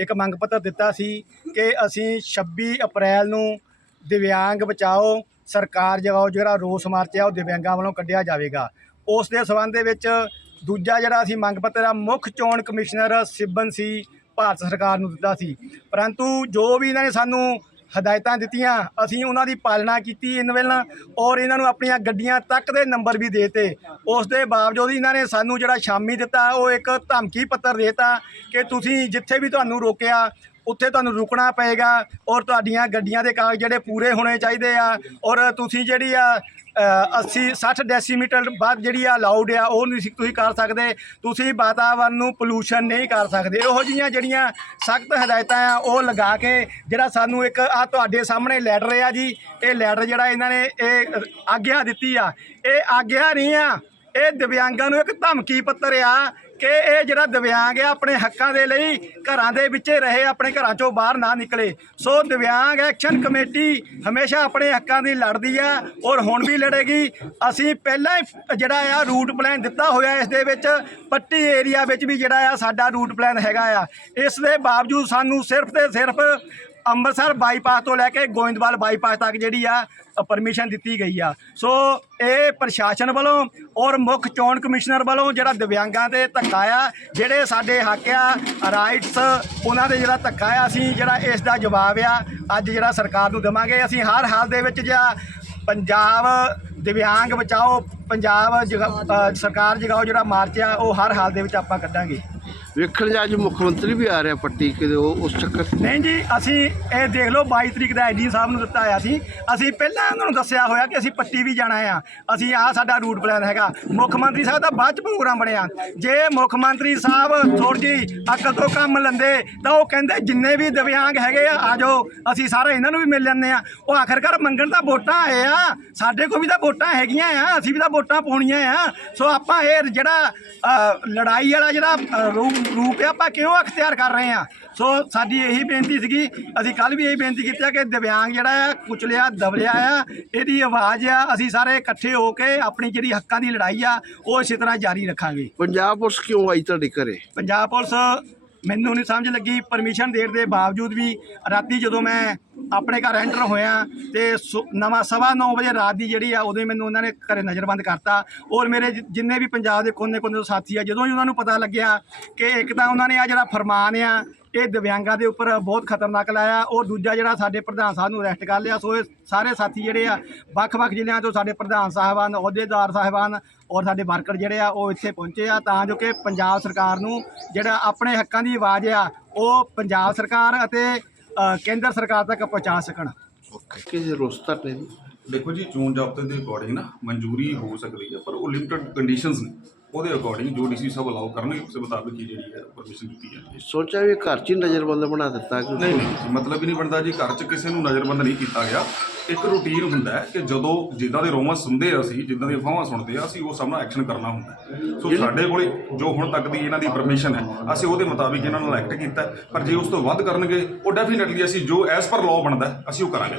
ਇੱਕ ਮੰਗ ਪੱਤਰ ਦਿੱਤਾ ਸੀ ਕਿ ਅਸੀਂ 26 ਅਪ੍ਰੈਲ ਨੂੰ ਦਿਵਿਆਂਗ ਬਚਾਓ, ਸਰਕਾਰ ਜਗਾਓ ਜਿਹੜਾ ਰੋਸ ਮਾਰਚ ਆ ਉਹ ਦਿਵਿਆਂਗਾਂ ਵੱਲੋਂ ਕੱਢਿਆ ਜਾਵੇਗਾ। ਉਸ ਦੇ ਸਬੰਧ ਦੇ ਵਿੱਚ ਦੂਜਾ ਜਿਹੜਾ ਅਸੀਂ ਮੰਗ ਪੱਤਰ ਆ, ਮੁੱਖ ਚੋਣ ਕਮਿਸ਼ਨਰ ਸਿਬਨ ਸੀ ਭਾਰਤ ਸਰਕਾਰ ਨੂੰ ਦਿੱਤਾ ਸੀ। ਪਰੰਤੂ ਜੋ ਵੀ ਇਹਨਾਂ ਨੇ ਸਾਨੂੰ ਹਦਾਇਤਾਂ ਦਿੱਤੀਆਂ। ਅਸੀਂ ਉਹਨਾਂ ਦੀ ਪਾਲਣਾ ਕੀਤੀ ਇਨ ਵੇਲਾ ਔਰ ਇਹਨਾਂ ਨੂੰ ਆਪਣੀਆਂ ਗੱਡੀਆਂ ਤੱਕ ਦੇ ਨੰਬਰ ਵੀ ਦੇਤੇ। ਉਸ ਦੇ ਬਾਵਜੂਦ ਇਹਨਾਂ ਨੇ ਸਾਨੂੰ ਜਿਹੜਾ ਸ਼ਾਮੀ ਦਿੱਤਾ, ਉਹ ਇੱਕ ਧਮਕੀ ਪੱਤਰ ਦੇਤਾ ਕਿ ਤੁਸੀਂ ਜਿੱਥੇ ਵੀ ਤੁਹਾਨੂੰ ਰੋਕਿਆ, ਉੱਥੇ ਤੁਹਾਨੂੰ ਰੁਕਣਾ ਪਏਗਾ ਔਰ ਤੁਹਾਡੀਆਂ ਗੱਡੀਆਂ ਦੇ ਕਾਗਜ਼ ਜਿਹੜੇ ਪੂਰੇ ਹੋਣੇ ਚਾਹੀਦੇ ਆ ਔਰ ਤੁਸੀਂ ਜਿਹੜੀ ਆ 80 60 ਡੈਸੀਮੀਟਰ ਬਾਅਦ ਜਿਹੜੀ ਆ ਅਲਾਉਡ ਆ, ਉਹ ਨਹੀਂ ਸੀ ਤੁਸੀਂ ਕਰ ਸਕਦੇ। ਤੁਸੀਂ ਵਾਤਾਵਰਨ ਨੂੰ ਪੋਲੂਸ਼ਨ ਨਹੀਂ ਕਰ ਸਕਦੇ। ਇਹੋ ਜਿਹੀਆਂ ਜਿਹੜੀਆਂ ਸਖਤ ਹਦਾਇਤਾਂ ਆ, ਉਹ ਲਗਾ ਕੇ ਜਿਹੜਾ ਸਾਨੂੰ ਇੱਕ ਆ ਤੁਹਾਡੇ ਸਾਹਮਣੇ ਲੈਟਰ ਆ ਜੀ। ਇਹ ਲੈਟਰ ਜਿਹੜਾ ਇਹਨਾਂ ਨੇ, ਇਹ ਆਗਿਆ ਦਿੱਤੀ ਆ। ਇਹ ਆਗਿਆ ਨਹੀਂ ਆ। ਇਹ ਦਿਵਿਆਂਗਾਂ ਨੂੰ ਇੱਕ ਧਮਕੀ ਪੱਤਰ ਆ। ਕਿ ਇਹ ਜਿਹੜਾ ਦਿਵਿਆਂਗ ਆ ਆਪਣੇ ਹੱਕਾਂ ਦੇ ਲਈ ਘਰਾਂ ਦੇ ਵਿੱਚ ਰਹੇ, ਆਪਣੇ ਘਰਾਂ ਚੋਂ ਬਾਹਰ ਨਾ ਨਿਕਲੇ। ਸੋ ਦਿਵਿਆਂਗ ਐਕਸ਼ਨ ਕਮੇਟੀ ਹਮੇਸ਼ਾ ਆਪਣੇ ਹੱਕਾਂ ਦੀ ਲੜਦੀ ਆ ਔਰ ਹੁਣ ਵੀ ਲੜੇਗੀ। ਅਸੀਂ ਪਹਿਲਾਂ ਹੀ ਜਿਹੜਾ ਆ ਰੂਟ ਪਲਾਨ ਦਿੱਤਾ ਹੋਇਆ ਇਸ ਦੇ ਵਿੱਚ, ਪੱਟੀ ਏਰੀਆ ਵਿੱਚ ਵੀ ਜਿਹੜਾ ਆ ਸਾਡਾ ਰੂਟ ਪਲਾਨ ਹੈਗਾ ਆ। ਇਸ ਦੇ ਬਾਵਜੂਦ ਸਾਨੂੰ ਸਿਰਫ ਤੇ ਸਿਰਫ ਅੰਮ੍ਰਿਤਸਰ ਬਾਈਪਾਸ ਤੋਂ ਲੈ ਕੇ ਗੋਇੰਦਵਾਲ ਬਾਈਪਾਸ ਤੱਕ ਜਿਹੜੀ ਆ ਪਰਮਿਸ਼ਨ ਦਿੱਤੀ ਗਈ ਆ। ਸੋ ਇਹ ਪ੍ਰਸ਼ਾਸਨ ਵੱਲੋਂ ਔਰ ਮੁੱਖ ਚੋਣ ਕਮਿਸ਼ਨਰ ਵੱਲੋਂ ਜਿਹੜਾ ਦਿਵਿਆਂਗਾਂ ਤੇ ਧੱਕਾ ਆ, ਜਿਹੜੇ ਸਾਡੇ ਹੱਕ ਆ ਰਾਈਟਸ ਉਹਨਾਂ ਦੇ ਜਿਹੜਾ ਧੱਕਾ ਆ, ਅਸੀਂ ਜਿਹੜਾ ਇਸ ਦਾ ਜਵਾਬ ਆ, ਅੱਜ ਜਿਹੜਾ ਸਰਕਾਰ ਨੂੰ ਦੇਵਾਂਗੇ। ਅਸੀਂ ਹਰ ਹਾਲ ਦੇ ਵਿੱਚ ਜਿਹੜਾ ਪੰਜਾਬ ਦਿਵਿਆਂਗ ਬਚਾਓ, ਪੰਜਾਬ ਜਗਾ- ਸਰਕਾਰ ਜਗਾਓ ਜਿਹੜਾ ਮਾਰਚ ਆ, ਉਹ ਹਰ ਹਾਲ ਦੇ ਵਿੱਚ ਆਪਾਂ ਕੱਢਾਂਗੇ। ਵੇਖਣ ਜਾ ਅੱਜ ਮੁੱਖ ਮੰਤਰੀ ਵੀ ਆ ਰਿਹਾ ਪੱਟੀ ਕਿਤੇ ਉਹ ਉਸ ਚੱਕਰ 'ਚ ਨਹੀਂ ਜੀ ਅਸੀਂ ਇਹ ਦੇਖ ਲਓ 22 ਤਰੀਕ ਦਾ ਆਈਡੀ ਸਾਹਿਬ ਨੂੰ ਦਿੱਤਾ ਹੋਇਆ ਸੀ। ਅਸੀਂ ਪਹਿਲਾਂ ਉਹਨਾਂ ਨੂੰ ਦੱਸਿਆ ਹੋਇਆ ਕਿ ਅਸੀਂ ਪੱਟੀ ਵੀ ਜਾਣਾ ਆ। ਅਸੀਂ ਆ ਸਾਡਾ ਰੂਟ ਪਲਾਨ ਹੈਗਾ। ਮੁੱਖ ਮੰਤਰੀ ਸਾਹਿਬ ਦਾ ਬਾਅਦ ਚ ਪ੍ਰੋਗਰਾਮ ਬਣਿਆ। ਜੇ ਮੁੱਖ ਮੰਤਰੀ ਸਾਹਿਬ ਥੋੜ੍ਹੀ ਜਿਹੀ ਅਕਲ ਤੋਂ ਕੰਮ ਲੈਂਦੇ ਤਾਂ ਉਹ ਕਹਿੰਦੇ ਜਿੰਨੇ ਵੀ ਦਿਵਿਆਂਗ ਹੈਗੇ ਆ ਆ ਜਾਓ। ਅਸੀਂ ਸਾਰੇ ਇਹਨਾਂ ਨੂੰ ਵੀ ਮਿਲ ਲੈਂਦੇ ਆ। ਉਹ ਆਖਰਕਾਰ ਮੰਗਣ ਤਾਂ ਵੋਟਾਂ ਆਏ ਆ। ਸਾਡੇ ਕੋਲ ਵੀ ਤਾਂ ਵੋਟਾਂ ਹੈਗੀਆਂ ਆ। ਅਸੀਂ ਵੀ ਤਾਂ ਵੋਟਾਂ ਪਾਉਣੀਆਂ ਆ। ਸੋ ਆਪਾਂ ਇਹ ਜਿਹੜਾ ਅ, ਲੜਾਈ ਵਾਲਾ ਜਿਹੜਾ ਅ, ਰੂਪ ਰੂਪ ਹੈ ਆਪਾਂ ਕਿਉਂ ਅਖਤਿਆਰ ਕਰ ਰਹੇ ਆ ਸੋ ਸਾਡੀ ਇਹੀ ਬੇਨਤੀ ਸੀਗੀ ਅਸੀਂ ਕੱਲ ਵੀ ਇਹੀ ਬੇਨਤੀ ਕੀਤੀ ਆ ਕਿ ਦਿਵਿਆਂਗ ਜਿਹੜਾ ਆ ਕੁਚਲਿਆ ਦਬਲਿਆ ਆ ਇਹਦੀ ਆਵਾਜ਼ ਆ ਅਸੀਂ ਸਾਰੇ ਇਕੱਠੇ ਹੋ ਕੇ ਆਪਣੀ ਜਿਹੜੀ ਹੱਕਾਂ ਦੀ ਲੜਾਈ ਆ ਉਹ ਇਸੇ ਤਰ੍ਹਾਂ ਜਾਰੀ ਰੱਖਾਂਗੇ। ਪੰਜਾਬ ਪੁਲਿਸ ਕਿਉਂ ਆਈ ਤੁਹਾਡੇ ਘਰੇ? ਪੰਜਾਬ ਪੁਲਿਸ ਮੈਨੂੰ ਨਹੀਂ ਸਮਝ ਲੱਗੀ ਪਰਮਿਸ਼ਨ ਦੇਣ ਦੇ ਬਾਵਜੂਦ ਵੀ ਰਾਤੀ ਜਦੋਂ ਮੈਂ ਆਪਣੇ ਘਰ ਐਂਟਰ ਹੋਇਆ ਤੇ ਸੁ- ਨਵਾਂ ਸਵਾ ਨੌ ਵਜੇ ਰਾਤ ਦੀ ਜਿਹੜੀ ਆ, ਉਦੋਂ ਮੈਨੂੰ ਉਹਨਾਂ ਨੇ ਘਰੇ ਨਜ਼ਰਬੰਦ ਕਰਤਾ। ਔਰ ਮੇਰੇ ਜਿੰਨੇ ਵੀ ਪੰਜਾਬ ਦੇ ਕੋਨੇ-ਕੋਨੇ ਤੋਂ ਸਾਥੀ ਆ, ਜਦੋਂ ਹੀ ਉਹਨਾਂ ਨੂੰ ਪਤਾ ਲੱਗਿਆ ਕਿ ਇੱਕ ਤਾਂ ਉਹਨਾਂ ਨੇ ਆ ਜਿਹੜਾ ਫਰਮਾਨ ਆ ਇਹ ਦਿਵਿਆਂਗਾਂ ਦੇ ਉੱਪਰ ਬਹੁਤ ਖਤਰਨਾਕ ਲਾਇਆ ਔਰ ਦੂਜਾ ਜਿਹੜਾ ਸਾਡੇ ਪ੍ਰਧਾਨ ਸਾਹਿਬ ਨੂੰ ਅਰੈਸਟ ਕਰ ਲਿਆ ਸੋ ਇਹ ਸਾਰੇ ਸਾਥੀ ਜਿਹੜੇ ਆ ਵੱਖ-ਵੱਖ ਜ਼ਿਲ੍ਹਿਆਂ ਤੋਂ ਸਾਡੇ ਪ੍ਰਧਾਨ ਸਾਹਿਬਾਨ ਅਹੁਦੇਦਾਰ ਸਾਹਿਬਾਨ ਔਰ ਸਾਡੇ ਵਰਕਰ ਜਿਹੜੇ ਆ ਉਹ ਇੱਥੇ ਪਹੁੰਚੇ ਆ। ਤਾਂ ਜੋ ਕਿ ਪੰਜਾਬ ਸਰਕਾਰ ਨੂੰ ਜਿਹੜਾ ਆਪਣੇ ਹੱਕਾਂ ਦੀ ਆਵਾਜ਼ ਆ ਉਹ ਪੰਜਾਬ ਸਰਕਾਰ ਅਤੇ ਕੇਂਦਰ ਸਰਕਾਰ ਤੱਕ ਪਹੁੰਚਾ ਸਕਣ। ਓਕੇ ਦੇਖੋ ਜੀ ਚੋਣ ਜ਼ਾਬਤੇ ਦੇ ਅਕੋਰਡਿੰਗ ਨਾ ਮਨਜ਼ੂਰੀ ਹੋ ਸਕਦੀ ਹੈ ਪਰ ਉਹ ਲਿਮਟਿਡ ਕੰਡੀਸ਼ਨਸ ਨੇ। ਉਹਦੇ ਅਕੋਰਡਿੰਗ ਜੋ ਡੀਸੀ ਸਾਹਿਬ ਅਲਾਉ ਕਰਨਗੇ ਉਸ ਮੁਤਾਬਿਕ ਹੀ ਜਿਹੜੀ ਹੈ ਪਰਮਿਸ਼ਨ ਦਿੱਤੀ ਜਾਂਦੀ ਹੈ ਸੋਚਿਆ ਵੀ ਘਰ 'ਚ ਹੀ ਨਜ਼ਰਬੰਦ ਬਣਾ ਦਿੱਤਾ ਕਿ ਨਹੀਂ ਨਹੀਂ ਮਤਲਬ ਹੀ ਨਹੀਂ ਬਣਦਾ ਜੀ ਘਰ 'ਚ ਕਿਸੇ ਨੂੰ ਨਜ਼ਰਬੰਦ ਨਹੀਂ ਕੀਤਾ ਗਿਆ ਇੱਕ ਰੂਟੀਨ ਹੁੰਦਾ ਹੈ ਕਿ ਜਦੋਂ ਜਿੱਦਾਂ ਦੇ ਰੋਮਸ ਸੁਣਦੇ ਆ ਅਸੀਂ ਜਿੱਦਾਂ ਦੀਆਂ ਅਫਵਾਹਾਂ ਸੁਣਦੇ ਆ ਅਸੀਂ ਉਹ ਸਾਹਮਣਾ ਐਕਸ਼ਨ ਕਰਨਾ ਹੁੰਦਾ ਹੈ। ਸੋ ਸਾਡੇ ਕੋਲੇ ਜੋ ਹੁਣ ਤੱਕ ਦੀ ਇਹਨਾਂ ਦੀ ਪਰਮਿਸ਼ਨ ਹੈ ਅਸੀਂ ਉਹਦੇ ਮੁਤਾਬਿਕ ਇਹਨਾਂ ਨਾਲ ਐਕਟ ਕੀਤਾ ਹੈ। ਪਰ ਜੇ ਉਸ ਤੋਂ ਵੱਧ ਕਰਨਗੇ ਉਹ ਡੈਫੀਨਿਟਲੀ ਅਸੀਂ ਜੋ ਐਸ ਪਰ ਲਾਅ ਬਣਦਾ ਹੈ, ਅਸੀਂ ਉਹ ਕਰਾਂਗੇ